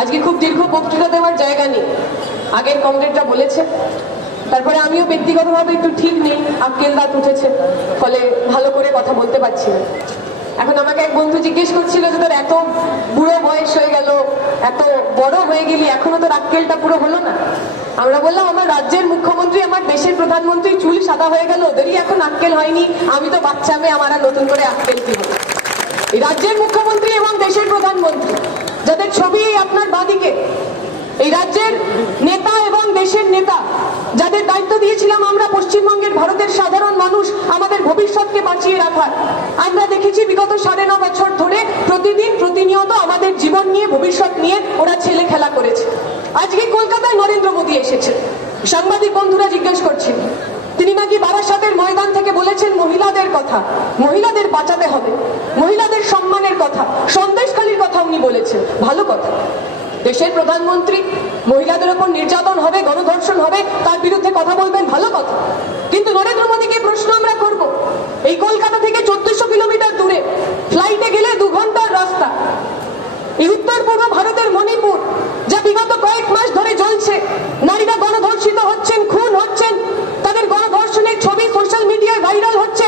আজকে খুব দীর্ঘ বক্তৃতা দেওয়ার জায়গা নেই। আগের কমরেডরা বলেছে। তারপরে আমিও ব্যক্তিগতভাবে একটু ঠিক নেই। আক্কেল দাঁত উঠেছে। ফলে ভালো করে কথা বলতে পারছি না। এখন আমাকে এক বন্ধু জিজ্ঞেস করছিল যে তোর এত বুড়ো বয়স হয়ে গেল, এত বড় হয়ে গেলি, এখনও তোর আক্কেলটা পুরো হলো না? আমরা বললাম, আমার রাজ্যের মুখ্যমন্ত্রী, আমার দেশের প্রধানমন্ত্রী, চুল সাদা হয়ে গেল, ওদেরই এখন আক্কেল হয়নি। আমি তো বাচ্চা মেয়ে, আমার নতুন করে আক্কেল? এই রাজ্যের মুখ্যমন্ত্রী এবং দেশের প্রধানমন্ত্রী। যাদের ছবি আপনার বাদিকে, এই রাজ্যের নেতা এবং দেশের নেতা, যাদের দায়িত্ব দিয়েছিলাম আমরা পশ্চিমবঙ্গের ভারতের সাধারণ মানুষ, আমাদের ভবিষ্যৎকে বাঁচিয়ে রাখার। আমরা দেখেছি বিগত সাড়ে ন বছর ধরে প্রতিদিন প্রতিনিয়ত আমাদের জীবন নিয়ে, ভবিষ্যৎ নিয়ে ওরা ছেলে খেলা করেছে। আজকে কলকাতায় নরেন্দ্র মোদী এসেছে। সাংবাদিক বন্ধুরা জিজ্ঞেস করছিল বারাসাতের ময়দান থেকে বলেছেন মহিলাদের কথা। মহিলাদের বাঁচাতে হবে। মহিলাদের সম্মানের কথা। সন্দেশখালির কথা উনি বলেছেন। ভালো কথা। দেশের প্রধানমন্ত্রী মহিলাদের উপর নির্যাতন হবে, গণধর্ষণ হবে, তার বিরুদ্ধে কথা বলবেন, ভালো কথা। কিন্তু নরেন্দ্র মোদীকে প্রশ্ন আমরা করব। এই কলকাতা থেকে চোদ্দশো কিলোমিটার দূরে ফ্লাইটে গেলে দু ঘণ্টার রাস্তা। এই উত্তর পূর্ব ভারতের মণিপুর, যা বিগত কয়েক মাস ধরে জ্বলছে নারীরা গণধর্ষিত হচ্ছেন খুন হচ্ছেন তাদের গণধর্ষণের ছবি সোশ্যাল মিডিয়ায় ভাইরাল হচ্ছে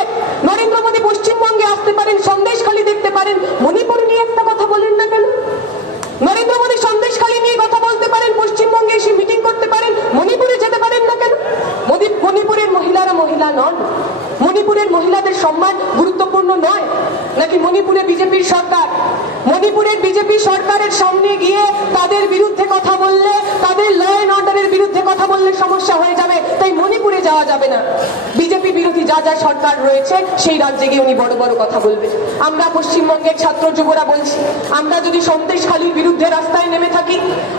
নরেন্দ্র মোদী পশ্চিমবঙ্গে আসতে পারেন সন্দেশখালী দেখতে পারেন মণিপুর নিয়ে একটা কথা বলেন না কেন নরেন্দ্র মোদী সন্দেশখালী নিয়ে কথা বলতে পারেন পশ্চিমবঙ্গে এসে মিটিং করতে পারেন মণিপুরে যেতে পারেন না কেন মোদী মণিপুরের মহিলারা মহিলা নন মণিপুরের মহিলাদের সম্মান গুরুত্বপূর্ণ নয়, নাকি মণিপুরে বিজেপির সরকার? মণিপুরের বিজেপি সরকারের সামনে গিয়ে তাদের বিরুদ্ধে কথা বললে, তাদের ল অ্যান্ড অর্ডারের বিরুদ্ধে কথা বললে সমস্যা হয়ে যাবে, তাই মণিপুরে যাওয়া যাবে না। বিজেপি বিরোধী যা যা সরকার রয়েছে, সেই রাজ্যে গিয়ে উনি বড় বড় কথা বলবেন আমরা পশ্চিমবঙ্গের ছাত্র যুবরা বলছি, আমরা যদি সন্দেশখালীর বিরুদ্ধে রাস্তায় নেমে থাকি,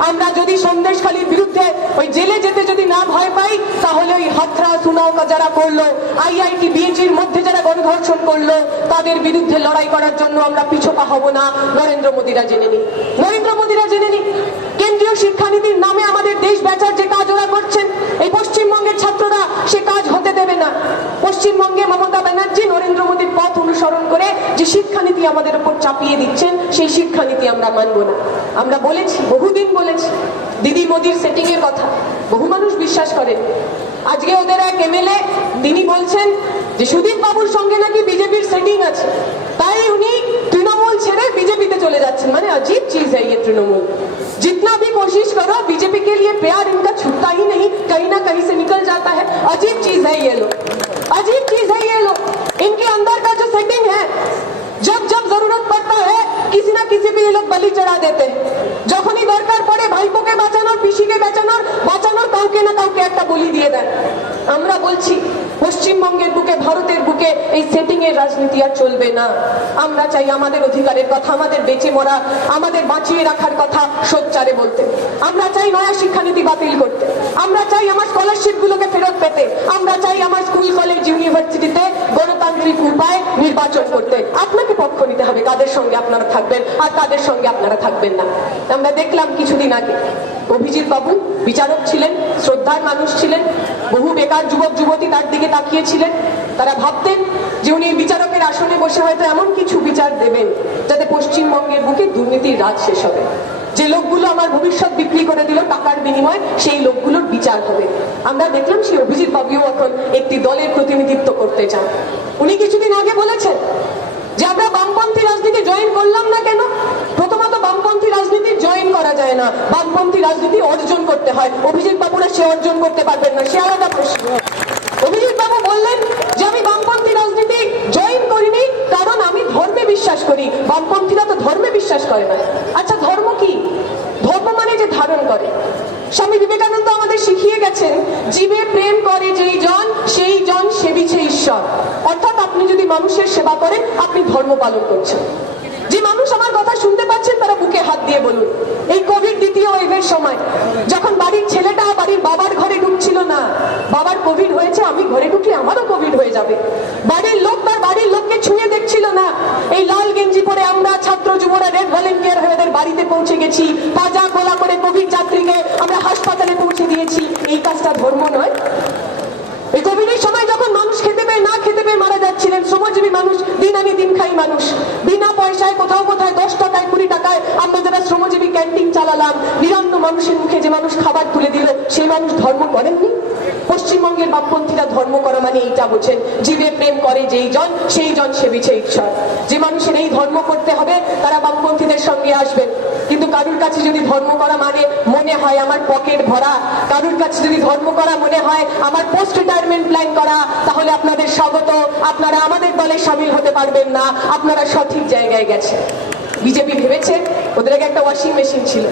আমরা যদি সন্দেশখালীর বিরুদ্ধে ওই জেলে যেতে যদি না ভয় পাই, তাহলে ওই হাতরা সুনাওকা যারা করল, আইআইটি বিএজির মধ্যে যারা গণধর্ষণ করল, তাদের বিরুদ্ধে লড়াই করার জন্য আমরা পিছপা হব না, নরেন্দ্র মোদীরা জেনে নি নরেন্দ্র মোদীরা জেনে শিক্ষানীতির নামে আমাদের দেশ বেচার যে কাজ ওরা করছেন, এই পশ্চিমবঙ্গের ছাত্ররা সে কাজ হতে দেবে না। পশ্চিমবঙ্গে মমতা ব্যানার্জি নরেন্দ্র মোদীর পথ অনুসরণ করে যে শিক্ষানীতি আমাদের উপর চাপিয়ে দিচ্ছেন, সেই শিক্ষানীতি আমরা মানব না। আমরা বলেছি, বহুদিন বলেছি, দিদি মোদির সেটিং এর কথা। বহু মানুষ বিশ্বাস করেন আজকে ওদের এক এমএলএ, তিনি বলছেন যে সুদীপ বাবুর সঙ্গে নাকি বিজেপির সেটিং আছে। प्यार इनका छूटता ही नहीं कहीं ना कहीं से निकल जाता है अजीब चीज है ये लोग अजीब चीज है ये लोग इनके अंदर का जो सेटिंग है जब जब जरूरत पड़ता है किसी ना किसी पे ये लोग बलि चढ़ा देते हैं যখনই দরকার পড়ে ভাইপোকে বাঁচানোর পিসিকে বাঁচানোর বাঁচানোর কাউকে না কাউকে একটা বলি দিয়ে দেন। আমরা বলছি, পশ্চিমবঙ্গের বুকে, ভারতের বুকে এই সেটিং এর রাজনীতি আর চলবে না। আমরা চাই আমাদের অধিকারের কথা, আমাদের বেঁচে মরা, আমাদের বাঁচিয়ে রাখার কথা সোচ্চারে বলতে। আমরা চাই নয়া শিক্ষানীতি বাতিল করতে। আমরা চাই আমার স্কলারশিপ গুলোকে ফেরত পেতে। আমরা চাই আমার স্কুল কলেজ ইউনিভার্সিটিতে গণতান্ত্রিক উপায় নির্বাচন করতে। আপনাকে পক্ষ নিতে হবে, কাদের সঙ্গে আপনারা থাকবেন আর কাদের সঙ্গে আপনারা থাকবেন না। আমরা দেখলাম কিছুদিন আগে অভিজিৎ বাবু বিচারক ছিলেন, শ্রদ্ধার মানুষ ছিলেন, বহু বেকার যুবক, যুবতী তার দিকে তাকিয়েছিলেন। তারা ভাবতেন যে উনি বিচারকের আসনে বসে হয়তো এমন কিছু বিচার দেবেন যাতে পশ্চিমবঙ্গের বুকে দুর্নীতির রাজ শেষ হবে। যে লোকগুলো আমার ভবিষ্যৎ বিক্রি করে দিল টাকার বিনিময়ে, সেই লোকগুলোর বিচার হবে। আমরা দেখলাম সেই অভিজিৎ বাবুও এখন একটি দলের প্রতিনিধিত্ব করতে চান। উনি কিছুদিন আগে বলেছেন যে আমরা বামপন্থী রাজনীতি জয়েন করলাম না কেন প্রথমত বামপন্থী রাজনীতি জয়েন করা যায় না। বামপন্থী রাজনীতি অর্জন করতে হয়। অভিজিৎ বাবুরা সে অর্জন করতে পারবেন না। সে আলাদা প্রশ্ন। অভিজিৎ বাবু বললেন যে, আমি বামপন্থী রাজনীতি জয়েন করিনি, কারণ আমি ধর্মে বিশ্বাস করি। বামপন্থীরা তো ধর্মে বিশ্বাস করে না। আচ্ছা ধর্ম কি? ধর্ম মানে যে ধারণ করে। স্বামী বিবেকানন্দ আমাদের শিখিয়ে গেছেন, জীবে প্রেম করে যেই জন, সেই জন সেবিছে ঈশ্বর। অর্থাৎ আপনি যদি মানুষের সেবা করেন, আপনি ধর্ম পালন করছেন। যে মানুষ আমার কথা শুনতে পাচ্ছেন, তারা বুকে হাত দিয়ে বলুন। দ্বিতীয় ওয়েভের সময় যখন বাড়ির ছেলেটা বাড়ির বাবার ঘরে ঢুকছিল না বাবার কোভিড হয়েছে আমি ঘরে ঢুকলে আমারও কোভিড হয়ে যাবে বাড়ির লোক তার বাড়ির লোককে ছুঁয়ে দেখছিল না এই লাল গেঞ্জি পরে আমরা ছাত্র যুবরা রেড ভলেন্টিয়ার হয়ে ওদের বাড়িতে পৌঁছে গেছি পাজা গোলা করে কোভিড যাত্রীকে আমরা হাসপাতালে পৌঁছে দিয়েছি এই কাজটা ধর্ম নয় এই কোভিডের সময় যখন মানুষ খেতে পেয়ে না খেতে পেয়ে মারা যাচ্ছিলেন শ্রমজীবী মানুষ দিন আনি দিন খাই মানুষ। বিনা পয়সায় কোথাও কোথায় দশ টাকায়, কুড়ি টাকায় আমরা যারা শ্রমজীবী ক্যান্টিন চালালাম, নিরন্ন মানুষের মুখে যে মানুষ খাবার তুলে দিল, সেই মানুষ ধর্ম করেননি? পশ্চিমবঙ্গের বামপন্থীরা ধর্ম করা মানে এইটা বোঝেন জীবে প্রেম করে যেই জন, সেই জন সেবিছে ঈশ্বর। যে মানুষের এই ধর্ম করতে হবে, তারা বামপন্থীদের সঙ্গে আসবেন কিন্তু কারুর কাছে যদি ধর্ম করা মানে মনে হয় আমার পকেট ভরা, কারুর কাছে যদি ধর্ম করা মনে হয় আমার পোস্ট রিটায়ারমেন্ট প্ল্যান করা, তাহলে আপনাদের স্বাগত। আপনারা আমাদের দলে সামিল হতে পারবেন না, আপনারা সঠিক জায়গায় গেছেন। বিজেপি ভেবেছে, ওদের আগে একটা ওয়াশিং মেশিন ছিল।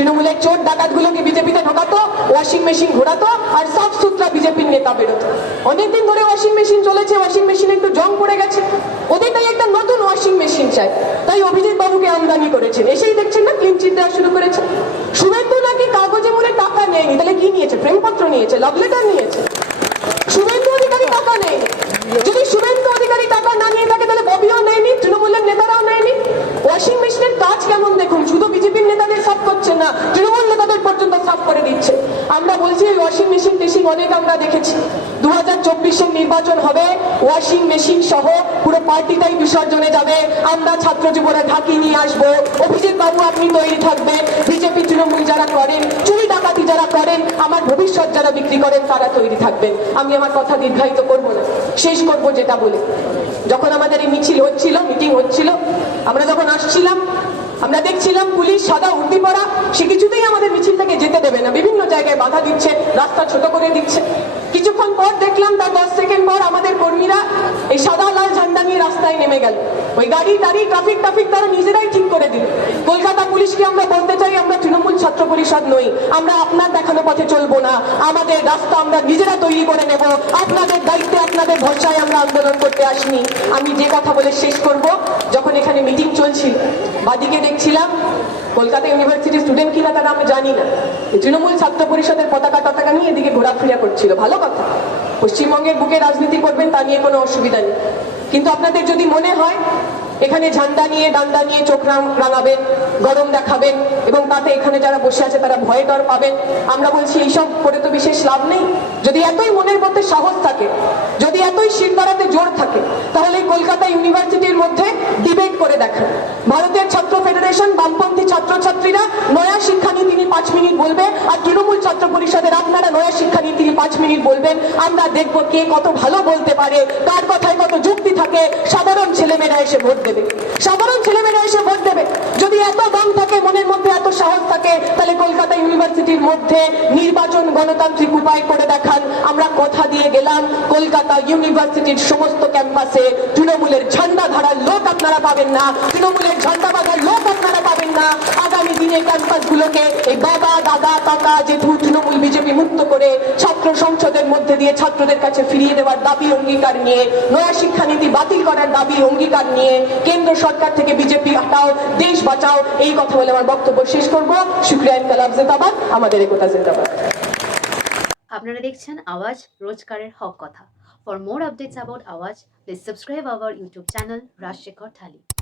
তৃণমূলের চোর ডাকাত গুলোকে বিজেপিতে ঢোকাতো, ওয়াশিং মেশিন ঘোরাতো, আর সাফ সুতরা বিজেপির নেতা বেরোতো। অনেকদিন ধরে ওয়াশিং মেশিন চলেছে, ওয়াশিং মেশিনে একটু জং পড়ে গেছে। ওদের তাই একটা নতুন ওয়াশিং মেশিন চাই। তাই অভিজিৎ বাবুকে আমদানি করেছেন। এসেই দেখছেন না ক্লিন চিট দেওয়া শুরু করেছে। শুভেন্দু নাকি কাগজে মনে টাকা নেয়নি, তাহলে কি নিয়েছে? প্রেমপত্র নিয়েছে লভ লেটার নিয়েছে শুভেন্দু অধিকারী টাকা নেই যদি শুভেন্দু অধিকারী টাকা না নিয়ে থাকে তাহলে ববিও নেয়নি তৃণমূলের নেতারাও নেয়নি ওয়াশিং মেশিনের কাজ কেমন দেখুন শুধু বিজেপির নেতাদের সাফ করছে না তৃণমূল নেতাদের পর্যন্ত সাফ করে দিচ্ছে আমরা বলছি এই ওয়াশিং মেশিন টেশিং অনেক আমরা দেখেছি। দু হাজার নির্বাচন হবে, ওয়াশিং মেশিন সহ পুরো পার্টিটাই বিসর্জনে যাবে। আমরা ছাত্র যুবরা ঢাকি নিয়ে আসব। অভিজিৎ বাবু, আপনি তৈরি থাকবেন। বিজেপি তৃণমূল যারা করেন, চুরি ডাকাতি যারা করেন, আমার ভবিষ্যৎ যারা বিক্রি করেন, তারা তৈরি থাকবেন। আমি আমার কথা দীর্ঘায়িত করব না। শেষ করব যেটা বলে। যখন আমাদের এই মিছিল হচ্ছিল মিটিং হচ্ছিল, আমরা যখন আসছিলাম আমরা দেখছিলাম পুলিশ সাদা উর্দি পরা, সে কিছুতেই আমাদের মিছিল থেকে যেতে দেবে না। বিভিন্ন জায়গায় বাধা দিচ্ছে, রাস্তা ছোট করে দিচ্ছে। কিছুক্ষণ পর দেখলাম তার দশ সেকেন্ড পর আমাদের কর্মীরা এই সাদা লাল ঝান্ডা নিয়ে রাস্তায় নেমে গেল। ওই গাড়ি টাড়ি ট্রাফিক ট্রাফিক তারা নিজেরাই ঠিক করে দিল। কলকাতা পুলিশকে আমরা বলতে ছাত্র পরিষদ নই। আমরা আপনার দেখানো পথে চলবো না। আমাদের রাস্তা আমরা নিজেরা তৈরি করে নেব। আপনাদের দায়িত্বে, আপনাদের ভরসায় আমরা আন্দোলন করতে আসিনি। আমি যে কথা বলে শেষ করব, যখন এখানে মিটিং চলছিল বাদিকে দেখছিলাম, কলকাতা ইউনিভার্সিটির স্টুডেন্ট কিনা তারা আমি জানি না। তৃণমূল ছাত্র পরিষদের পতাকা টতাকা নিয়ে এদিকে ঘোরাফেরা করছিল। ভালো কথা। পশ্চিমবঙ্গের বুকে রাজনীতি করবেন, তা নিয়ে কোনো অসুবিধা নেই। কিন্তু আপনাদের যদি মনে হয়, এখানে ঝান্ডা নিয়ে, ডান্ডা নিয়ে চোখ রাঙাবেন, গরম দেখাবেন এবং তাতে এখানে যারা বসে আছে তারা ভয়ে ডর পাবেন আমরা বলছি, এইসব করে তো বিশেষ লাভ নেই। যদি এতই মনের মধ্যে সাহস থাকে, যদি এতই শিরদাঁড়াতে জোর থাকে, তাহলে এই কলকাতা ইউনিভার্সিটির মধ্যে ডিবেট করে দেখান। ভারতের ছাত্র ফেডারেশন বামপন্থী ছাত্রছাত্রীরা নয়া শিক্ষানীতি নিয়ে পাঁচ মিনিট বলবে, আর তৃণমূল ছাত্র পরিষদের আপনারা নয়া শিক্ষানীতি নিয়ে পাঁচ মিনিট বলবেন। আমরা দেখব কে কত ভালো বলতে পারে, কার কথায় কত যুক্তি থাকে। সাধারণ ছেলেমেয়েরা এসে ভোট দেবে। সাধারণ ছেলেমেয়েরা এসে ভোট দেবে। যদি এত দম থাকে মনের মধ্যে এত সাহস থাকে, তাহলে কলকাতা ইউনিভার্সিটির মধ্যে নির্বাচন গণতান্ত্রিক উপায় করে দেখান। আমরা কথা দিয়ে গেলাম, কলকাতা ইউনিভার্সিটির সমস্ত ক্যাম্পাসে তৃণমূলের ঝান্ডা আপনারা পাবেন না। তৃণমূলের ঝান্ডা বাঁধার লোক আপনারা পাবেন না। আগামী দিনে ক্যাম্পাসগুলোকে এই বাবা, দাদা, কাকা, জেঠু, তৃণমূল, বিজেপি মুক্ত করে ছাত্র সংসদের মধ্যে দিয়ে ছাত্রদের কাছে ফিরিয়ে দেওয়ার দাবি, অঙ্গীকার নিয়ে, নয়া শিক্ষানীতি বাতিল করার দাবি, অঙ্গীকার নিয়ে কেন্দ্র সরকার থেকে বিজেপি, হটাও, দেশ বাঁচাও, এই কথা বলে আমার বক্তব্য শেষ করব। শুক্রিয়া ইনকালাব জিন্দাবাদ, আমাদের একতা জিন্দাবাদ। আপনারা দেখছেন আওয়াজ রোজকারের হক কথা। For more updates about Awaz, please subscribe our YouTube channel Rajshekhar Thali.